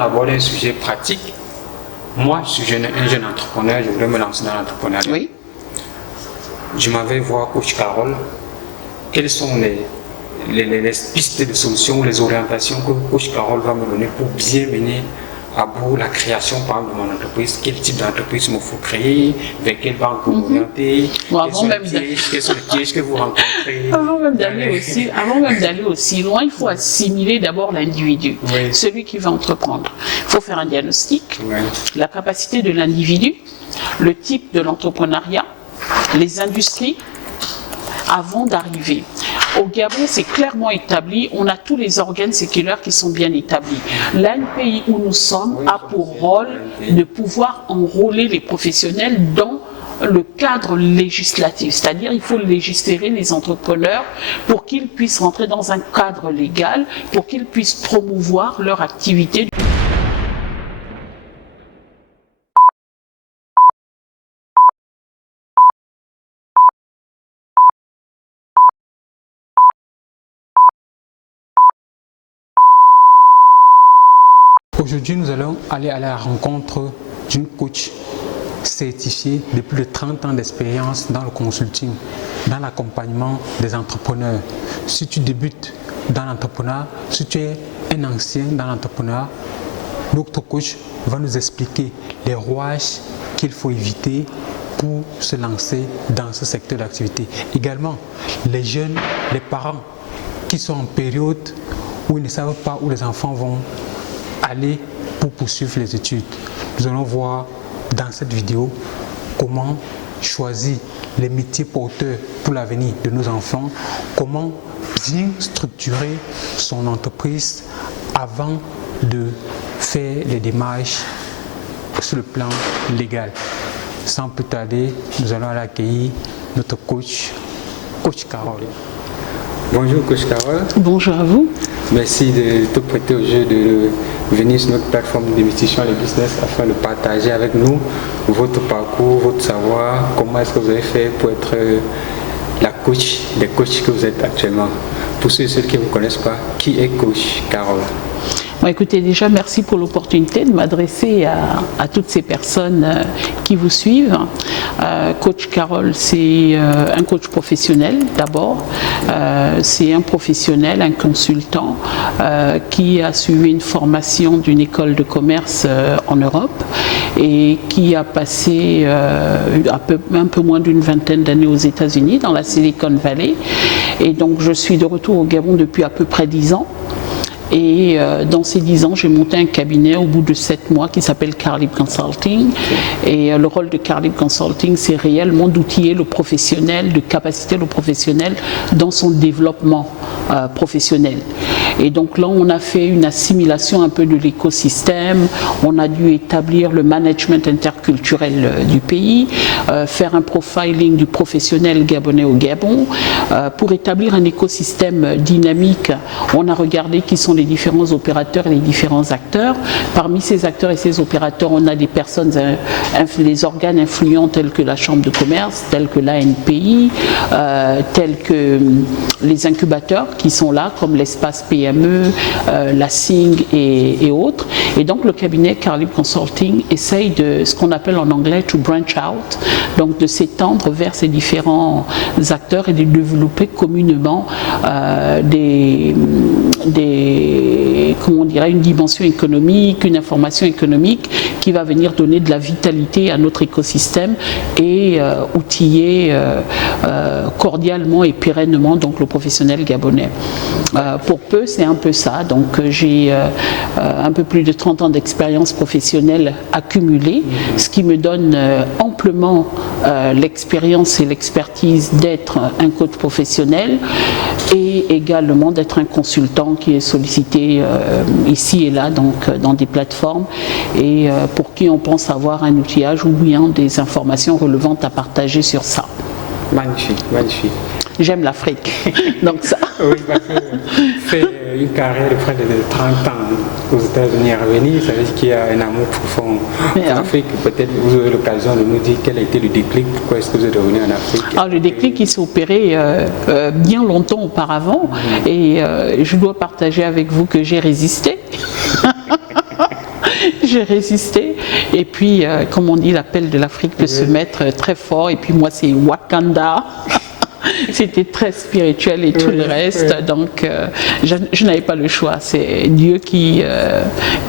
aborder un sujet pratique. Moi, je suis un jeune entrepreneur, je voudrais me lancer dans l'entrepreneuriat. Oui. Je m'en vais voir Coach Carole. Quelles sont les pistes de solutions, les orientations que Coach Carole va me donner pour bien mener à bout la création par exemple, de mon entreprise? Quel type d'entreprise il me faut créer? Vers quelle banque vous m'orienter? Quels sont les pièges que vous rencontrez? Avant même d'aller aussi loin, il faut assimiler d'abord l'individu, celui qui va entreprendre. Il faut faire un diagnostic, la capacité de l'individu, le type de l'entrepreneuriat, les industries, avant d'arriver. Au Gabon, c'est clairement établi, on a tous les organes séculaires qui sont bien établis. L'ANPI où nous sommes a pour rôle de pouvoir enrôler les professionnels dans le cadre législatif, c'est-à-dire il faut légiférer les entrepreneurs pour qu'ils puissent rentrer dans un cadre légal, pour qu'ils puissent promouvoir leur activité. Aujourd'hui, nous allons aller à la rencontre d'une coach certifiée de plus de 30 ans d'expérience dans le consulting, dans l'accompagnement des entrepreneurs. Si tu débutes dans l'entrepreneuriat, si tu es un ancien dans l'entrepreneuriat, notre coach va nous expliquer les rouages qu'il faut éviter pour se lancer dans ce secteur d'activité. Également, les jeunes, les parents qui sont en période où ils ne savent pas où les enfants vont aller pour poursuivre les études. Nous allons voir dans cette vidéo comment choisir les métiers porteurs pour l'avenir de nos enfants, comment bien structurer son entreprise avant de faire les démarches sur le plan légal. Sans plus tarder, nous allons aller accueillir notre coach Carole. Bonjour Coach Carole. Bonjour à vous. Merci de te prêter au jeu de venir sur notre plateforme d'investissement et business afin de partager avec nous votre parcours, votre savoir, comment est-ce que vous avez fait pour être la coach des coachs que vous êtes actuellement. Pour ceux et celles qui ne vous connaissent pas, qui est Coach Carole? Bon, écoutez, déjà, merci pour l'opportunité de m'adresser à toutes ces personnes qui vous suivent. Coach Carole, c'est un coach professionnel d'abord. C'est un professionnel, un consultant qui a suivi une formation d'une école de commerce en Europe et qui a passé un peu moins d'une vingtaine d'années aux États-Unis, dans la Silicon Valley. Et donc, je suis de retour au Gabon depuis à peu près 10 ans. Et dans ces 10 ans, j'ai monté un cabinet au bout de 7 mois qui s'appelle Carlib Consulting. Et le rôle de Carlib Consulting, c'est réellement d'outiller le professionnel, de capaciter le professionnel dans son développement professionnel. Et donc là, on a fait une assimilation un peu de l'écosystème. On a dû établir le management interculturel du pays, faire un profiling du professionnel gabonais au Gabon. Pour établir un écosystème dynamique, on a regardé qui sont les différents opérateurs et les différents acteurs. Parmi ces acteurs et ces opérateurs, on a des personnes, les organes influents tels que la Chambre de commerce, tels que l'ANPI, tels que les incubateurs qui sont là, comme l'espace PME, la SING et autres. Et donc le cabinet Carlib Consulting essaye de, ce qu'on appelle en anglais, to branch out, donc de s'étendre vers ces différents acteurs et de développer communément comment on dirait, une dimension économique, une information économique qui va venir donner de la vitalité à notre écosystème et outiller cordialement et pérennement donc le professionnel gabonais. Pour peu, c'est un peu ça. Donc j'ai un peu plus de 30 ans d'expérience professionnelle accumulée, ce qui me donne amplement l'expérience et l'expertise d'être un coach professionnel et également d'être un consultant qui est sollicité ici et là, donc dans des plateformes et pour qui on pense avoir un outillage ou bien des informations relevantes à partager sur ça. Magnifique, magnifique. J'aime l'Afrique, donc ça. Oui, parce que faire une carrière de près de 30 ans aux États-Unis à revenir, ça veut dire qu'il y a un amour profond en Afrique. Peut-être vous aurez l'occasion de nous dire quel a été le déclic, pourquoi est-ce que vous êtes revenu en Afrique? Alors, le déclic, il s'est opéré bien longtemps auparavant et je dois partager avec vous que j'ai résisté. j'ai résisté. Et puis, comme on dit, l'appel de l'Afrique peut se mettre très fort. Et puis moi, c'est Wakanda. C'était très spirituel et tout le reste. Donc, je n'avais pas le choix. C'est Dieu qui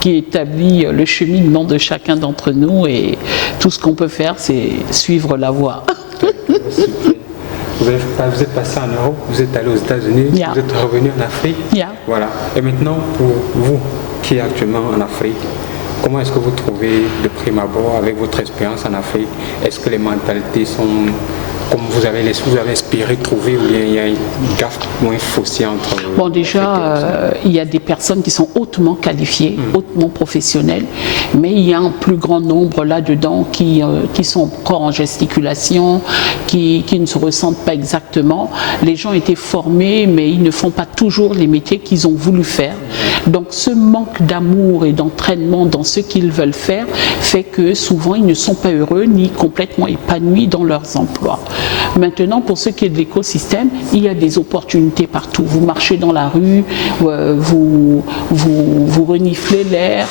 établit le cheminement de chacun d'entre nous. Et tout ce qu'on peut faire, c'est suivre la voie. Vous êtes passé en Europe, vous êtes allé aux États-Unis, vous êtes revenu en Afrique. Voilà. Et maintenant, pour vous qui êtes actuellement en Afrique, comment est-ce que vous trouvez de prime abord avec votre expérience en Afrique? Est-ce que les mentalités sont comme vous avez espéré trouver, ou bien il y a une gaffe moins fossé entre... Bon, déjà, il y a des personnes qui sont hautement qualifiées, hautement professionnelles, mais il y a un plus grand nombre là-dedans qui sont encore en gesticulation, qui ne se ressentent pas exactement. Les gens étaient formés, mais ils ne font pas toujours les métiers qu'ils ont voulu faire. Donc, ce manque d'amour et d'entraînement dans ce qu'ils veulent faire fait que souvent, ils ne sont pas heureux ni complètement épanouis dans leurs emplois. Maintenant, pour ce qui est de l'écosystème, il y a des opportunités partout. Vous marchez dans la rue, vous reniflez l'air,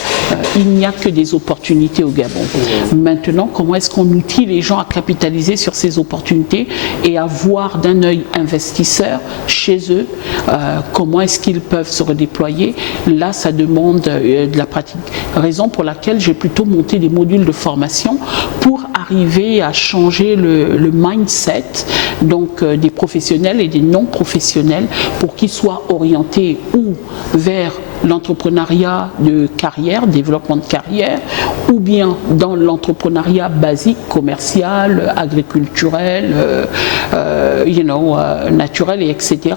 il n'y a que des opportunités au Gabon. Maintenant, comment est-ce qu'on outille les gens à capitaliser sur ces opportunités et à voir d'un œil investisseur chez eux comment est-ce qu'ils peuvent se redéployer? Là, ça demande de la pratique. Raison pour laquelle j'ai plutôt monté des modules de formation pour arriver à changer le mindset, donc des professionnels et des non-professionnels, pour qu'ils soient orientés ou vers l'entrepreneuriat de carrière, développement de carrière, ou bien dans l'entrepreneuriat basique, commercial, agriculturel, naturel, et etc.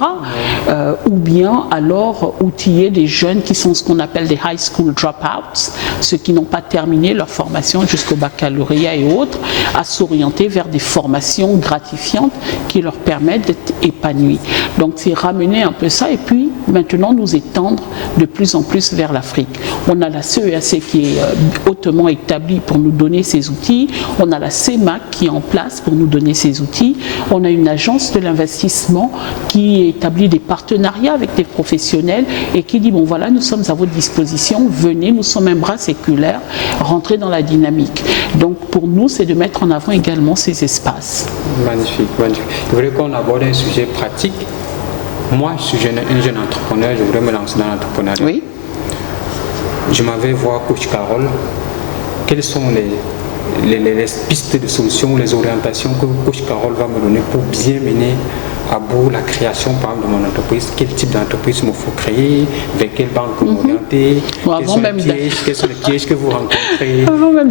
Ou bien alors outiller des jeunes qui sont ce qu'on appelle des high school dropouts, ceux qui n'ont pas terminé leur formation jusqu'au baccalauréat et autres, à s'orienter vers des formations gratifiantes qui leur permettent d'être épanouis. Donc c'est ramener un peu ça et puis maintenant nous étendre de plus en plus vers l'Afrique. On a la CEAC qui est hautement établie pour nous donner ces outils. On a la CEMAC qui est en place pour nous donner ces outils. On a une agence de l'investissement qui établit des partenariats avec des professionnels et qui dit, bon voilà, nous sommes à votre disposition, venez, nous sommes un bras séculaire, rentrez dans la dynamique. Donc pour nous, c'est de mettre en avant également ces espaces. Magnifique, magnifique. Je voulais qu'on aborde un sujet pratique. Moi, je suis un jeune entrepreneur, je voudrais me lancer dans l'entrepreneuriat. Oui. Je m'en vais voir Coach Carole. Quelles sont les pistes de solutions, les orientations que Coach Carole va me donner pour bien mener à bout la création par exemple, de mon entreprise? Quel type d'entreprise il me faut créer? Vers quelle banque m'orienter? Quels sont les pièges que vous rencontrez? Avant même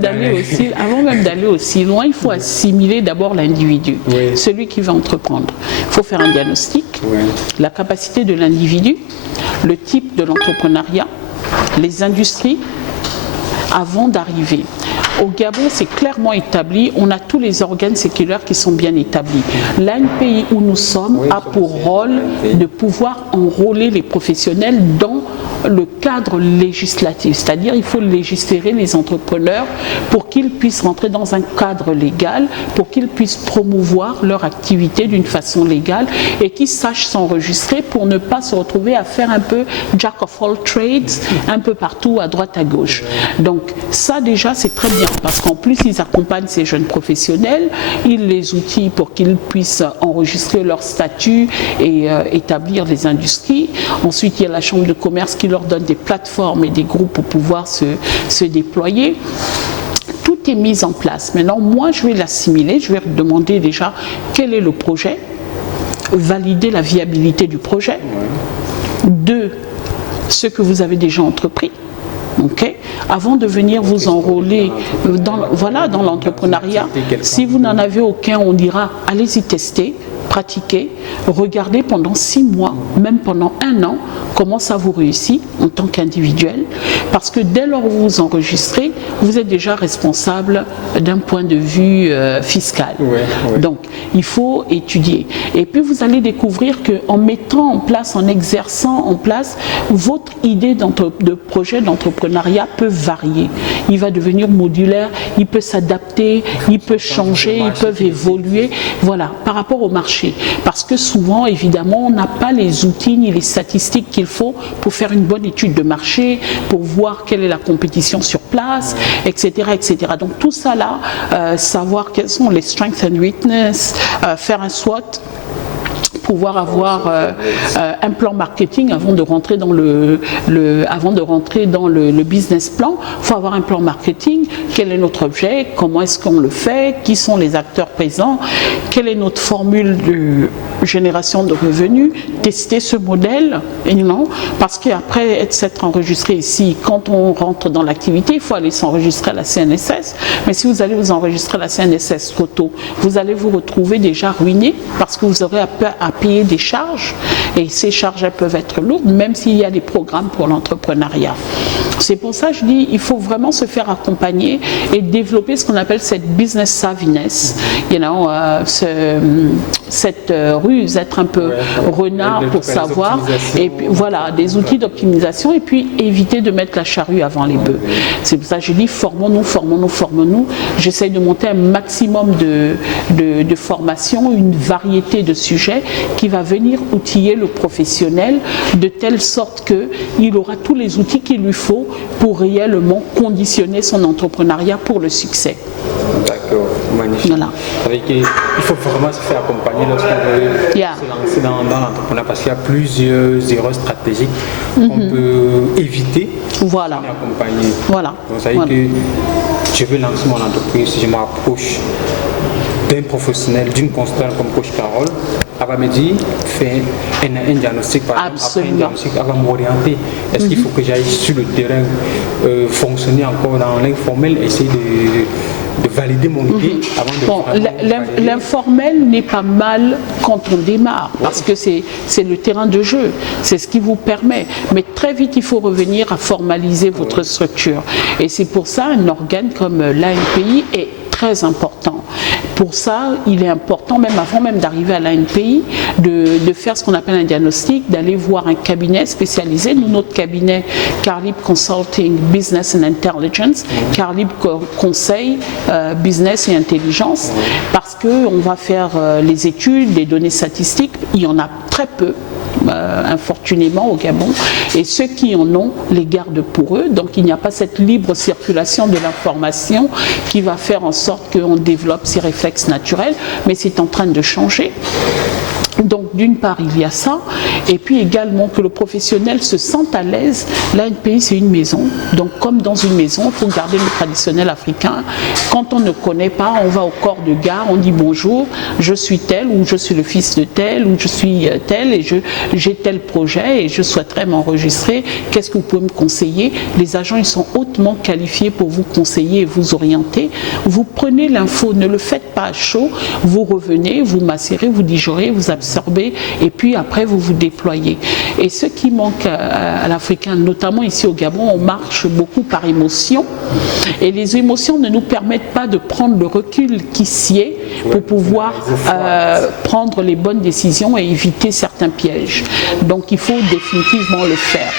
d'aller aussi loin, il faut assimiler d'abord l'individu, celui qui va entreprendre. Il faut faire un diagnostic, la capacité de l'individu, le type de l'entrepreneuriat, les industries, avant d'arriver. Au Gabon, c'est clairement établi, on a tous les organes séculaires qui sont bien établis. L'ANPI où nous sommes a pour rôle de pouvoir enrôler les professionnels dans le cadre législatif, c'est-à-dire il faut légiférer les entrepreneurs pour qu'ils puissent rentrer dans un cadre légal, pour qu'ils puissent promouvoir leur activité d'une façon légale et qu'ils sachent s'enregistrer pour ne pas se retrouver à faire un peu jack of all trades, un peu partout à droite à gauche. Donc ça déjà c'est très bien parce qu'en plus ils accompagnent ces jeunes professionnels, ils les outillent pour qu'ils puissent enregistrer leur statut et établir des industries. Ensuite il y a la chambre de commerce qui leur donne des plateformes et des groupes pour pouvoir se déployer. Tout est mis en place. Maintenant, moi, je vais l'assimiler, je vais demander déjà quel est le projet, valider la viabilité du projet. 2, ce que vous avez déjà entrepris. Okay. Avant de venir vous enrôler dans l'entrepreneuriat, si vous n'en avez aucun, on dira allez-y tester, pratiquer, regardez pendant 6 mois, même pendant 1 an, comment ça vous réussit en tant qu'individuel. Parce que dès lors où vous vous enregistrez, vous êtes déjà responsable d'un point de vue fiscal. Donc, il faut étudier. Et puis, vous allez découvrir qu'en mettant en place, en exerçant en place, votre idée de projet d'entrepreneuriat peut varier. Il va devenir modulaire, il peut s'adapter, il peut changer, ils peuvent évoluer. Voilà, par rapport au marché. Parce que souvent, évidemment, on n'a pas les outils ni les statistiques qu'il faut pour faire une bonne étude de marché, pour voir quelle est la compétition sur place, etc., etc. Donc tout ça là, savoir quels sont les strengths and weaknesses, faire un SWOT, pouvoir avoir un plan marketing avant de rentrer dans le business plan. Il faut avoir un plan marketing. Quel est notre objet? Comment est-ce qu'on le fait? Qui sont les acteurs présents? Quelle est notre formule de génération de revenus? Tester ce modèle, parce qu'après s'être enregistré ici, quand on rentre dans l'activité, il faut aller s'enregistrer à la CNSS. Mais si vous allez vous enregistrer à la CNSS trop tôt, vous allez vous retrouver déjà ruiné parce que vous aurez à payer des charges, et ces charges elles peuvent être lourdes même s'il y a des programmes pour l'entrepreneuriat. C'est pour ça que je dis il faut vraiment se faire accompagner et développer ce qu'on appelle cette business savviness, cette ruse, être un peu renard pour savoir, et puis voilà, des outils d'optimisation, et puis éviter de mettre la charrue avant les bœufs. C'est pour ça que je dis formons-nous. J'essaye de monter un maximum de formations, une variété de sujets qui va venir outiller le professionnel de telle sorte qu'il aura tous les outils qu'il lui faut pour réellement conditionner son entrepreneuriat pour le succès. D'accord, magnifique. Voilà. Il faut vraiment se faire accompagner lorsqu'on veut se lancer dans l'entrepreneuriat, parce qu'il y a plusieurs erreurs stratégiques qu'on peut éviter. Voilà. Accompagner. Voilà. Donc ça veut dire que je veux lancer mon entreprise, je m'approche d'un professionnel, d'une consultante comme Coach Carole, elle va me dire, fais un diagnostic, par exemple, après un diagnostic, elle va m'orienter. Est-ce qu'il faut que j'aille sur le terrain, fonctionner encore dans l'informel, essayer de valider mon idée avant de l'informel n'est pas mal quand on démarre, parce que c'est le terrain de jeu, c'est ce qui vous permet. Mais très vite, il faut revenir à formaliser votre structure. Et c'est pour ça un organe comme l'ANPI est très important. Pour ça, il est important, même avant même d'arriver à l'ANPI, de faire ce qu'on appelle un diagnostic, d'aller voir un cabinet spécialisé. Nous, notre cabinet, Carlib Consulting Business and Intelligence, Carlib Conseil Business et Intelligence, parce qu'on va faire les études, les données statistiques, il y en a très peu. Infortunément au Gabon, et ceux qui en ont les gardent pour eux, donc il n'y a pas cette libre circulation de l'information qui va faire en sorte qu'on développe ces réflexes naturels, mais c'est en train de changer. Donc d'une part il y a ça, et puis également que le professionnel se sente à l'aise. L'ANPI c'est une maison, donc comme dans une maison il faut garder le traditionnel africain. Quand on ne connaît pas, on va au corps de gare, on dit bonjour, je suis tel, ou je suis le fils de tel, ou je suis tel, et j'ai tel projet et je souhaiterais m'enregistrer, qu'est-ce que vous pouvez me conseiller? Les agents ils sont hautement qualifiés pour vous conseiller et vous orienter. Vous prenez l'info, ne le faites pas à chaud, vous revenez, vous macérez, vous digérez, vous absorbez, et puis après vous vous déployez. Et ce qui manque à l'Africain, notamment ici au Gabon, on marche beaucoup par émotion, et les émotions ne nous permettent pas de prendre le recul qui s'y est pour pouvoir prendre les bonnes décisions et éviter certains pièges. Donc il faut définitivement le faire.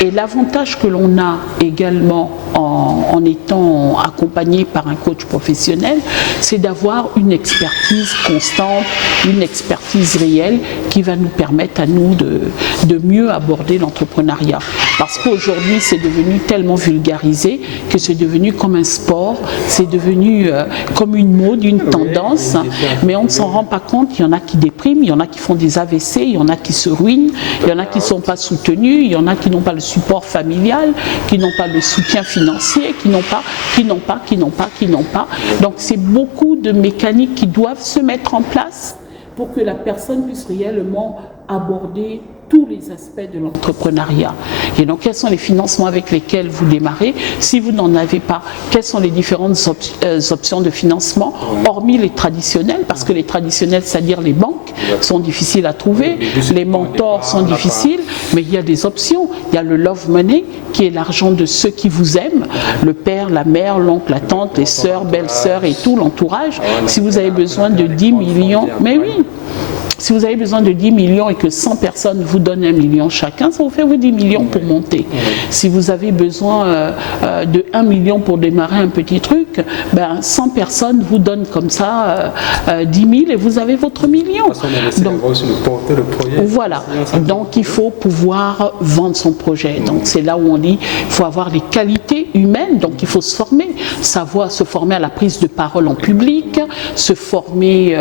Et l'avantage que l'on a également en étant accompagné par un coach professionnel, c'est d'avoir une expertise constante, une expertise réelle qui va nous permettre à nous de mieux aborder l'entrepreneuriat. Parce qu'aujourd'hui, c'est devenu tellement vulgarisé que c'est devenu comme un sport, c'est devenu comme une mode, une tendance, mais on ne s'en rend pas compte. Il y en a qui dépriment, il y en a qui font des AVC, il y en a qui se ruinent, il y en a qui ne sont pas soutenus, il y en a qui n'ont pas le support familial, qui n'ont pas le soutien financier, qui n'ont pas. Donc c'est beaucoup de mécaniques qui doivent se mettre en place pour que la personne puisse réellement aborder tous les aspects de l'entrepreneuriat. Et donc, quels sont les financements avec lesquels vous démarrez? Si vous n'en avez pas, quelles sont les différentes options de financement, hormis les traditionnels, parce que les traditionnels, c'est-à-dire les banques, sont difficiles à trouver, les mentors sont difficiles, mais il y a des options. Il y a le love money, qui est l'argent de ceux qui vous aiment, le père, la mère, l'oncle, la tante, les sœurs, belles-sœurs et tout l'entourage. Si vous avez besoin de 10 millions, mais oui, Si vous avez besoin de 10 millions et que 100 personnes vous donnent 1 million chacun, ça vous fait vous 10 millions pour monter. Si vous avez besoin de 1 million pour démarrer un petit truc, 100 personnes vous donnent comme ça 10 000 et vous avez votre million. Donc, voilà. Donc il faut pouvoir vendre son projet. Donc c'est là où on dit qu'il faut avoir les qualités humaines, donc il faut se former, savoir se former à la prise de parole en public, se former,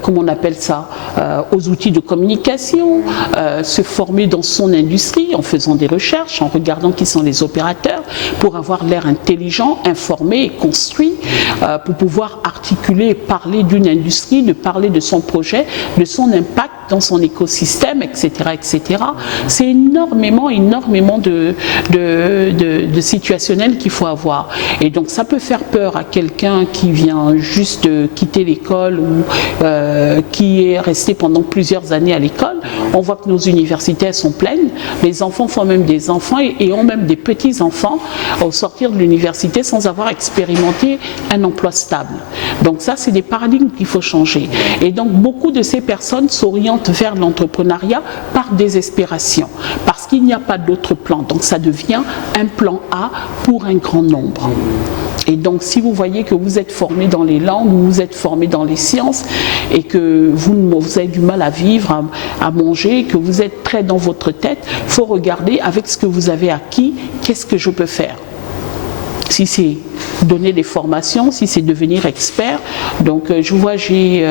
comment on appelle ça, aux outils de communication, se former dans son industrie en faisant des recherches, en regardant qui sont les opérateurs, pour avoir l'air intelligent, informé et construit, pour pouvoir articuler et parler d'une industrie, de parler de son projet, de son impact dans son écosystème, etc. etc. C'est énormément de situationnel qu'il faut avoir. Et donc ça peut faire peur à quelqu'un qui vient juste de quitter l'école ou qui est resté pendant plusieurs années à l'école. On voit que nos universités sont pleines. Les enfants font même des enfants et ont même des petits-enfants au sortir de l'université sans avoir expérimenté un emploi stable. Donc ça, c'est des paradigmes qu'il faut changer. Et donc beaucoup de ces personnes s'orientent vers l'entrepreneuriat par désespération, parce qu'il n'y a pas d'autre plan. Donc ça devient un plan A pour un grand nombre. Et donc si vous voyez que vous êtes formé dans les langues, ou vous êtes formé dans les sciences, et que vous avez du mal à vivre, à manger, que vous êtes très dans votre tête, il faut regarder avec ce que vous avez acquis, qu'est-ce que je peux faire. Si c'est donner des formations, si c'est devenir expert. Donc je vois, j'ai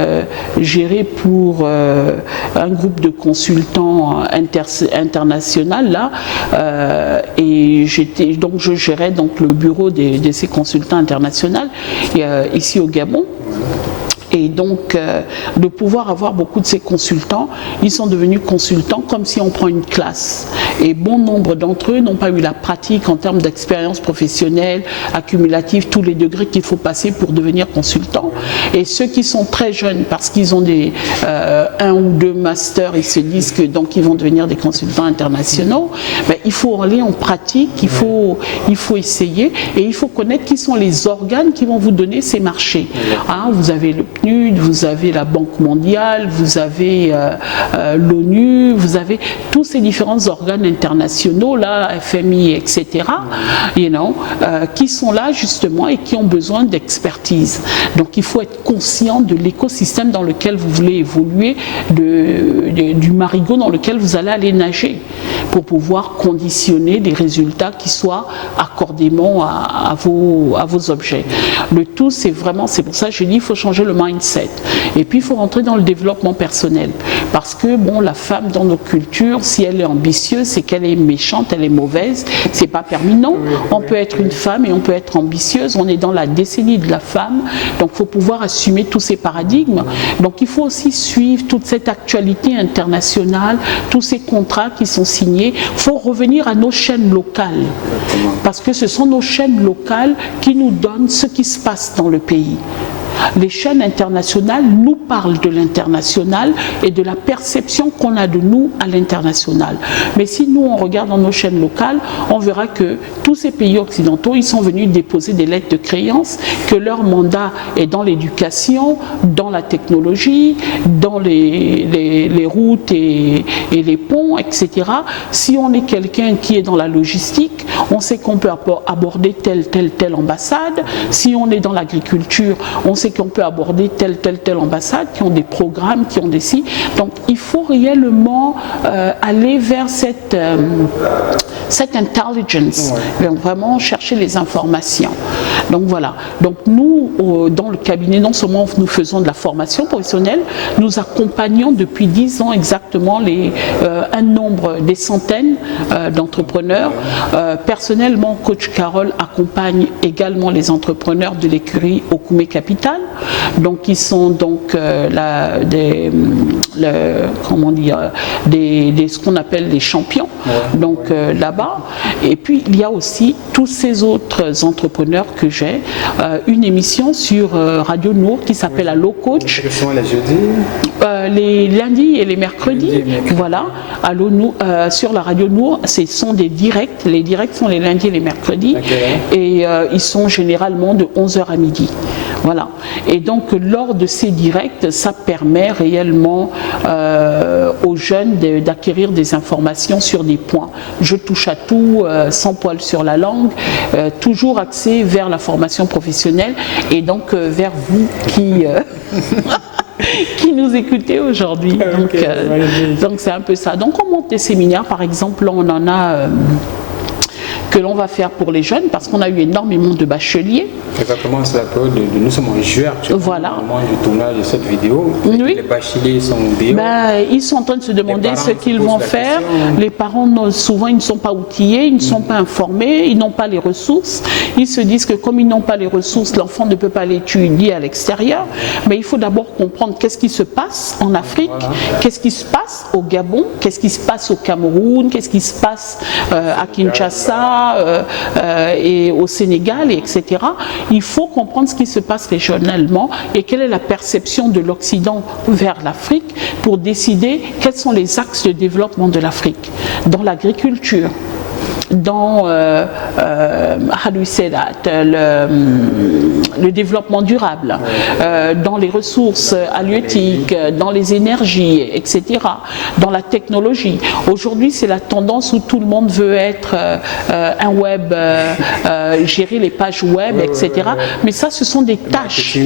géré pour un groupe de consultants international là, et je gérais donc le bureau de ces consultants internationaux ici au Gabon. Et donc, de pouvoir avoir beaucoup de ces consultants, ils sont devenus consultants comme si on prend une classe. Et bon nombre d'entre eux n'ont pas eu la pratique en termes d'expérience professionnelle, accumulative, tous les degrés qu'il faut passer pour devenir consultant. Et ceux qui sont très jeunes, parce qu'ils ont un ou deux masters, ils se disent que donc ils vont devenir des consultants internationaux, il faut aller en pratique, il faut essayer, et il faut connaître qui sont les organes qui vont vous donner ces marchés. Hein, vous avez le PNUD, vous avez la Banque mondiale, vous avez l'ONU, vous avez tous ces différents organes internationaux, là, FMI, etc., qui sont là justement et qui ont besoin d'expertise. Donc il faut être conscient de l'écosystème dans lequel vous voulez évoluer, du marigot dans lequel vous allez aller nager, pour pouvoir conditionner des résultats qui soient accordément à vos objets. Le tout, c'est pour ça que je dis, il faut changer le mindset. Et puis il faut rentrer dans le développement personnel. Parce que la femme dans nos cultures, si elle est ambitieuse, c'est qu'elle est méchante, elle est mauvaise. C'est pas permis, non. On peut être une femme et on peut être ambitieuse. On est dans la décennie de la femme. Donc il faut pouvoir assumer tous ces paradigmes. Donc il faut aussi suivre toute cette actualité internationale, tous ces contrats qui sont signés. Il faut revenir à nos chaînes locales. Parce que ce sont nos chaînes locales qui nous donnent ce qui se passe dans le pays. Les chaînes internationales nous parlent de l'international et de la perception qu'on a de nous à l'international. Mais si nous, on regarde dans nos chaînes locales, on verra que tous ces pays occidentaux, ils sont venus déposer des lettres de créance, que leur mandat est dans l'éducation, dans la technologie, dans les routes et les ponts, etc. Si on est quelqu'un qui est dans la logistique, on sait qu'on peut aborder telle ambassade. Si on est dans l'agriculture, on sait qu'on peut aborder telle ambassade, qui ont des programmes, qui ont des sites. Donc il faut réellement aller vers cette intelligence, vraiment chercher les informations. Donc voilà. Donc nous, dans le cabinet, non seulement nous faisons de la formation professionnelle, nous accompagnons depuis 10 ans exactement des centaines d'entrepreneurs. Personnellement, Coach Carole accompagne également les entrepreneurs de l'écurie Okume Capital. Donc ils sont donc ce qu'on appelle les champions, donc là-bas. Et puis il y a aussi tous ces autres entrepreneurs que j'ai, une émission sur Radio Nour qui s'appelle Allo Coach. Ce sont les jeudis, les lundis et les mercredis. Voilà, Allo Nour, sur la Radio Nour, ce sont des directs. Les directs sont les lundis et les mercredis. Okay. Et ils sont généralement de 11h à midi. Voilà. Et donc, lors de ces directs, ça permet réellement aux jeunes d'acquérir des informations sur des points. Je touche à tout, sans poil sur la langue, toujours axé vers la formation professionnelle et donc vers vous qui... qui nous écoutez aujourd'hui. Donc c'est un peu ça. Donc on monte des séminaires, par exemple, là, on en a que l'on va faire pour les jeunes parce qu'on a eu énormément de bacheliers. Exactement, c'est la période de nous sommes en juin actuellement, voilà. au moment du tournage de cette vidéo. Oui. Les bacheliers sont dehors. Ils sont en train de se demander ce qu'ils vont faire. Les parents, souvent, ils ne sont pas outillés, ils ne sont pas informés, ils n'ont pas les ressources. Ils se disent que comme ils n'ont pas les ressources, l'enfant ne peut pas l'étudier à l'extérieur. Mais il faut d'abord comprendre qu'est-ce qui se passe en Afrique, qu'est-ce qui se passe au Gabon, qu'est-ce qui se passe au Cameroun, qu'est-ce qui se passe à Kinshasa, et au Sénégal, etc. Il faut comprendre ce qui se passe régionalement et quelle est la perception de l'Occident vers l'Afrique pour décider quels sont les axes de développement de l'Afrique dans l'agriculture, dans le développement durable, dans les ressources halieutiques, dans les énergies, etc., dans la technologie. Aujourd'hui, c'est la tendance où tout le monde veut être un web, gérer les pages web, etc. Mais ça, ce sont des tâches.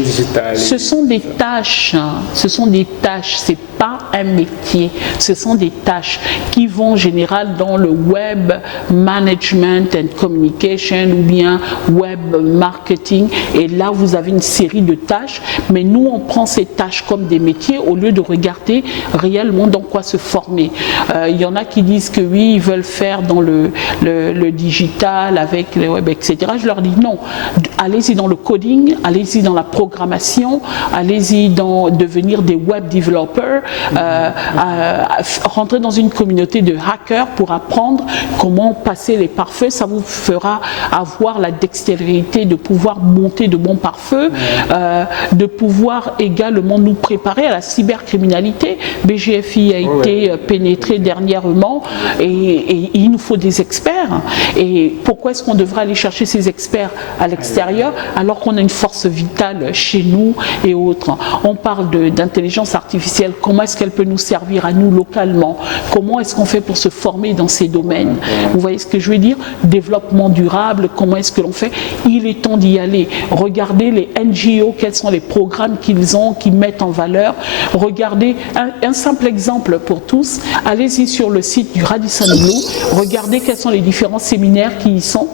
Ce sont des tâches. Ce sont des tâches. C'est pas un métier. Ce sont des tâches qui vont en général dans le web management and communication ou bien web marketing, et là vous avez une série de tâches, mais nous on prend ces tâches comme des métiers au lieu de regarder réellement dans quoi se former. Il y en a qui disent que oui, ils veulent faire dans le digital avec le web, etc. Je leur dis non, allez-y dans le coding, allez-y dans la programmation, allez-y dans devenir des web developers, rentrer dans une communauté de hackers pour apprendre comment passer les pare-feux. Ça vous fera avoir la dextérité de pouvoir monter de bons pare-feux, de pouvoir également nous préparer à la cybercriminalité. BGFI a été pénétré dernièrement et il nous faut des experts. Et pourquoi est-ce qu'on devrait aller chercher ces experts à l'extérieur alors qu'on a une force vitale chez nous et autres? On parle d'intelligence artificielle. Comment est-ce qu'elle peut nous servir à nous localement? Comment est-ce qu'on fait pour se former dans ces domaines? Vous voyez ce que je veux dire? Développement durable, comment est-ce que l'on fait? Il est temps d'y aller. Regardez les NGO, quels sont les programmes qu'ils ont, qui mettent en valeur. Regardez un simple exemple pour tous. Allez-y sur le site du Radisson Blu, regardez quels sont les différents séminaires qui y sont.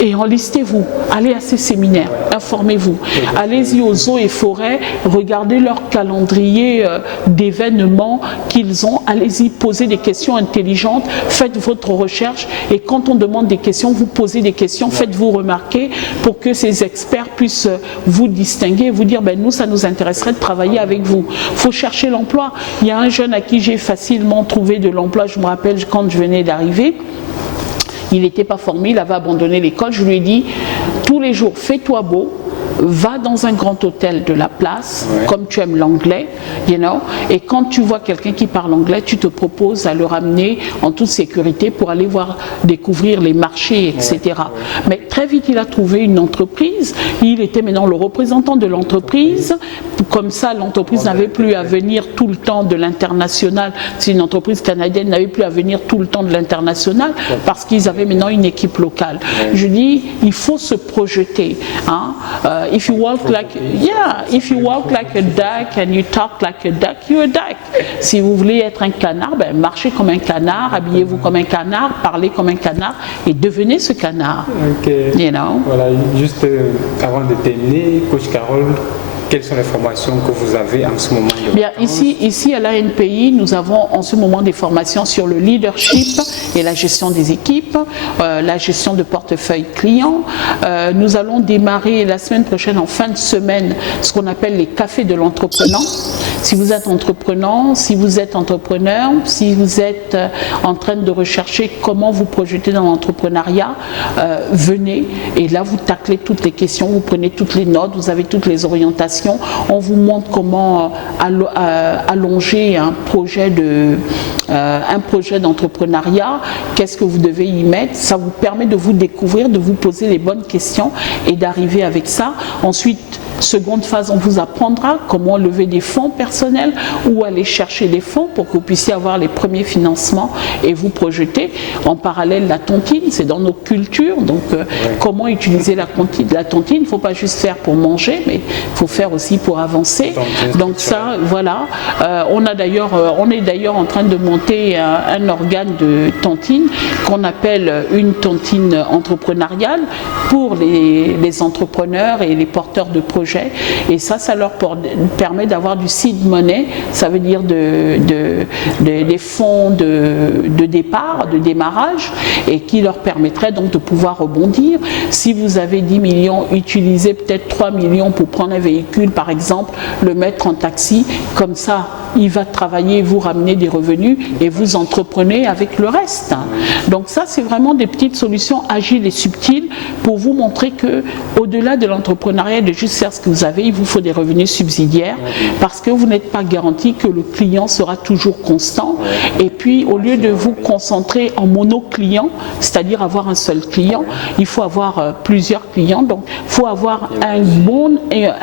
Et enlistez-vous, allez à ces séminaires, informez-vous. Allez-y aux eaux et forêts, regardez leur calendrier d'événements qu'ils ont. Allez-y, posez des questions intelligentes, faites votre recherche. Et quand on demande des questions, vous posez des questions, faites-vous remarquer pour que ces experts puissent vous distinguer et vous dire, ben, nous, ça nous intéresserait de travailler avec vous. Il faut chercher l'emploi. Il y a un jeune à qui j'ai facilement trouvé de l'emploi, je me rappelle quand je venais d'arriver. Il n'était pas formé, il avait abandonné l'école. Je lui ai dit, tous les jours, fais-toi beau, va dans un grand hôtel de la place, comme tu aimes l'anglais, you know, et quand tu vois quelqu'un qui parle anglais, tu te proposes à le ramener en toute sécurité pour aller voir, découvrir les marchés, etc. Mais très vite, il a trouvé une entreprise. Il était maintenant le représentant de l'entreprise. Comme ça, l'entreprise n'avait plus à venir tout le temps de l'international. C'est une entreprise canadienne, n'avait plus à venir tout le temps de l'international parce qu'ils avaient maintenant une équipe locale. Je dis, il faut se projeter. Hein? If you walk like a duck and you talk like a duck, you're a duck. Si vous voulez être un canard, ben marchez comme un canard, habillez-vous comme un canard, parlez comme un canard et devenez ce canard. You know? Voilà, juste avant de terminer, Coach Carole, quelles sont les formations que vous avez en ce moment? Bien, ici à l'ANPI, nous avons en ce moment des formations sur le leadership et la gestion des équipes, la gestion de portefeuille client. Nous allons démarrer la semaine prochaine, en fin de semaine, ce qu'on appelle les cafés de l'entrepreneur. Si vous êtes entrepreneur, si vous êtes entrepreneur, si vous êtes en train de rechercher comment vous projeter dans l'entrepreneuriat, venez et là vous taclez toutes les questions, vous prenez toutes les notes, vous avez toutes les orientations. On vous montre comment allonger un projet d'entrepreneuriat, qu'est-ce que vous devez y mettre. Ça vous permet de vous découvrir, de vous poser les bonnes questions et d'arriver avec ça. Ensuite, Seconde phase, on vous apprendra comment lever des fonds personnels ou aller chercher des fonds pour que vous puissiez avoir les premiers financements et vous projeter. En parallèle, la tontine, c'est dans nos cultures, donc comment utiliser la tontine, il ne faut pas juste faire pour manger, mais il faut faire aussi pour avancer. Donc ça, voilà. On est d'ailleurs en train de monter un organe de tontine qu'on appelle une tontine entrepreneuriale pour les entrepreneurs et les porteurs de projets. Et ça leur permet d'avoir du seed money, ça veut dire des fonds de départ, de démarrage, et qui leur permettrait donc de pouvoir rebondir. Si vous avez 10 millions, utilisez peut-être 3 millions pour prendre un véhicule, par exemple, le mettre en taxi, comme ça, il va travailler, vous ramener des revenus et vous entreprenez avec le reste. Donc ça, c'est vraiment des petites solutions agiles et subtiles pour vous montrer que, au-delà de l'entrepreneuriat, de juste faire ce que vous avez, il vous faut des revenus subsidiaires parce que vous n'êtes pas garanti que le client sera toujours constant. Et puis, au lieu de vous concentrer en mono-client, c'est-à-dire avoir un seul client, il faut avoir plusieurs clients. Donc, il faut avoir un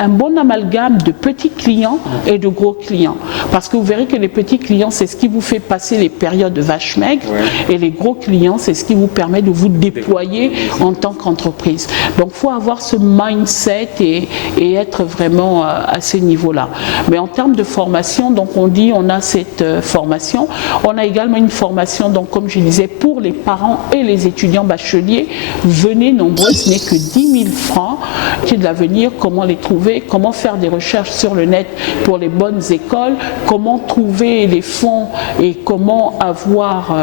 bon amalgame de petits clients et de gros clients. Parce que vous verrez que les petits clients, c'est ce qui vous fait passer les périodes de vache maigre, et les gros clients, c'est ce qui vous permet de vous déployer en tant qu'entreprise. Donc, il faut avoir ce mindset et être vraiment à ce niveau-là. Mais en termes de formation, donc on dit on a cette formation. On a également une formation, donc comme je disais, pour les parents et les étudiants bacheliers. Venez nombreux, ce n'est que 10 000 francs. C'est de l'avenir, comment les trouver, comment faire des recherches sur le net pour les bonnes écoles, comment trouver les fonds et comment avoir,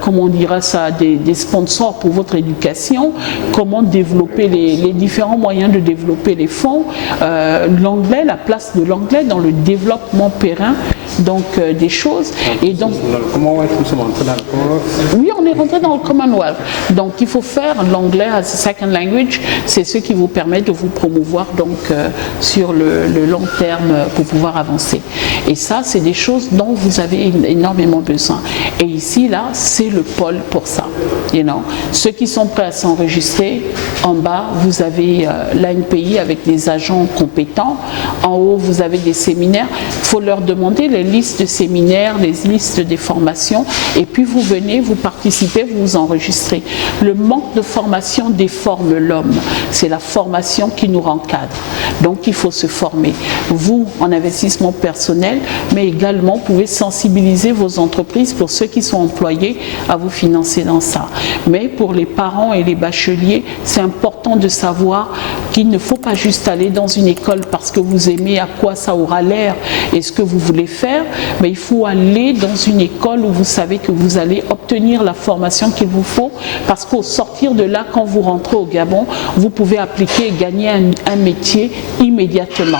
comment on dira ça, des sponsors pour votre éducation, comment développer les différents moyens de développer les fonds, l'anglais, la place de l'anglais dans le développement périn, donc des choses. Et donc, comment nous sommes entrés dans le Commonwealth? Oui, on est rentré dans le Commonwealth. Donc il faut faire l'anglais as a second language, c'est ce qui vous permet de vous promouvoir donc sur le long terme pour pouvoir avancer. Et ça, c'est des choses dont vous avez énormément besoin. Et ici, là, c'est le pôle pour ça. You know. Ceux qui sont prêts à s'enregistrer, en bas, vous avez l'ANPI avec des agents compétents. En haut, vous avez des séminaires. Il faut leur demander les listes de séminaires, les listes des formations. Et puis, vous venez, vous participez, vous vous enregistrez. Le manque de formation déforme l'homme. C'est la formation qui nous encadre. Donc, il faut se former. Vous, en investissement personnel, mais également, vous pouvez sensibiliser vos entreprises, pour ceux qui sont employés, à vous financer dans ça. Mais pour les parents et les bacheliers, c'est important de savoir qu'il ne faut pas juste aller dans une école parce que vous aimez à quoi ça aura l'air et ce que vous voulez faire, mais il faut aller dans une école où vous savez que vous allez obtenir la formation qu'il vous faut, parce qu'au sortir de là, quand vous rentrez au Gabon, vous pouvez appliquer et gagner un métier immédiatement.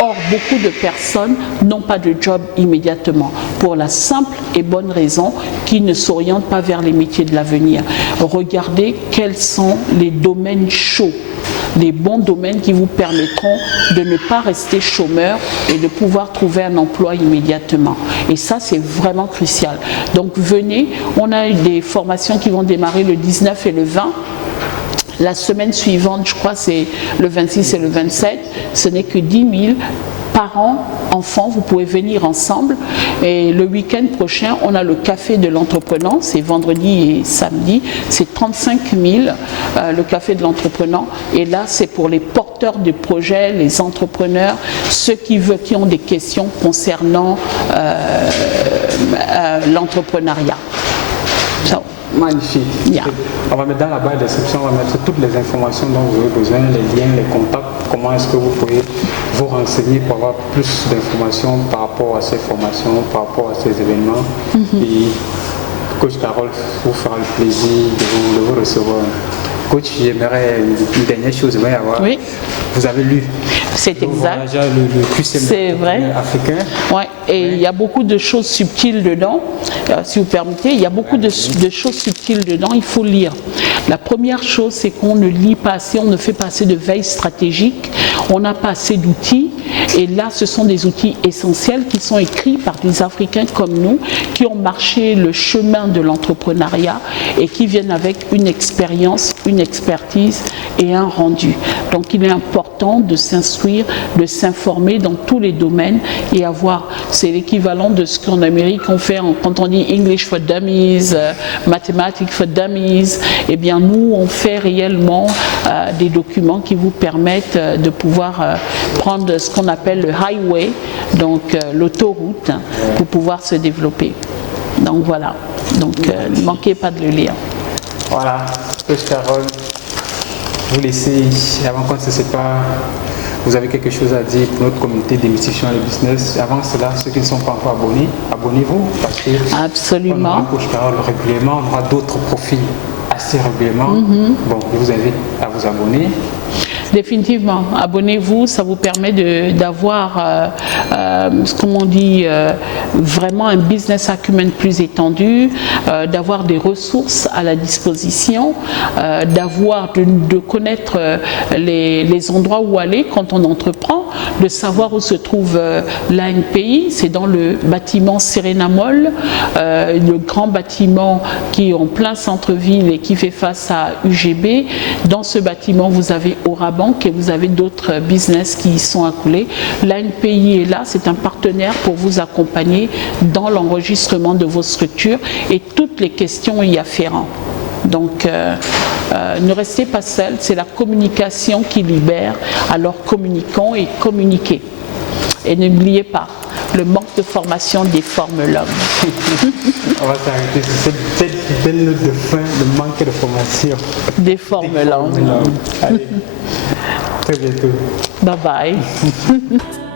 Or, beaucoup de personnes n'ont pas de job immédiatement, pour la simple et bonne raison qu'ils ne s'orientent pas vers les métiers de l'avenir. Regardez quels sont les domaines chauds, les bons domaines qui vous permettront de ne pas rester chômeur et de pouvoir trouver un emploi immédiatement. Et ça, c'est vraiment crucial. Donc venez, on a des formations qui vont démarrer le 19 et le 20. La semaine suivante, je crois, c'est le 26 et le 27. Ce n'est que 10 000 parents, enfants, vous pouvez venir ensemble. Et le week-end prochain, on a le café de l'entreprenant, c'est vendredi et samedi, c'est 35 000 le café de l'entreprenant. Et là, c'est pour les porteurs de projets, les entrepreneurs, ceux qui ont des questions concernant l'entrepreneuriat. Magnifique. Yeah. On va mettre dans la barre de description, on va mettre toutes les informations dont vous avez besoin, les liens, les contacts, comment est-ce que vous pouvez vous renseigner pour avoir plus d'informations par rapport à ces formations, par rapport à ces événements. Et Coach Carole vous fera le plaisir de vous recevoir. Coach, j'aimerais une dernière chose, oui. Vous avez lu. C'est exact. Le QCM c'est vrai. Africain. Ouais. Et il y a beaucoup de choses subtiles dedans, si vous permettez. Il y a beaucoup de choses subtiles dedans, il faut lire. La première chose, c'est qu'on ne lit pas assez, on ne fait pas assez de veille stratégique, on n'a pas assez d'outils. Et là, ce sont des outils essentiels qui sont écrits par des Africains comme nous, qui ont marché le chemin de l'entrepreneuriat et qui viennent avec une expérience, une expertise et un rendu. Donc il est important de s'instruire, de s'informer dans tous les domaines et avoir, c'est l'équivalent de ce qu'en Amérique on fait quand on dit English for Dummies, Mathematics for Dummies. Eh bien nous on fait réellement des documents qui vous permettent de pouvoir prendre ce qu'on appelle le highway, donc l'autoroute, pour pouvoir se développer. Donc voilà, donc ne manquez pas de le lire. Voilà, Coach Carole, vous laissez, avant qu'on ne se sépare, vous avez quelque chose à dire pour notre communauté démystifiant le business. Avant cela, ceux qui ne sont pas encore abonnés, abonnez-vous parce que absolument. On aura Coach Carole régulièrement, on aura d'autres profils assez régulièrement. Bon, je vous invite à vous abonner. Définitivement, abonnez-vous, ça vous permet d'avoir, comme on dit, vraiment un business acumen plus étendu, d'avoir des ressources à la disposition, de connaître les endroits où aller quand on entreprend, de savoir où se trouve l'ANPI, c'est dans le bâtiment Serena Mall, le grand bâtiment qui est en plein centre-ville et qui fait face à UGB. Dans ce bâtiment, vous avez Orabank et vous avez d'autres business qui y sont accoulés. L'ANPI est là, c'est un partenaire pour vous accompagner dans l'enregistrement de vos structures et toutes les questions y afférentes. Donc, ne restez pas seul, c'est la communication qui libère, alors communiquons et communiquez. Et n'oubliez pas, le manque de formation déforme l'homme. On va s'arrêter sur cette belle note de fin, le manque de formation. Déforme l'homme. Allez, très bientôt. Bye bye.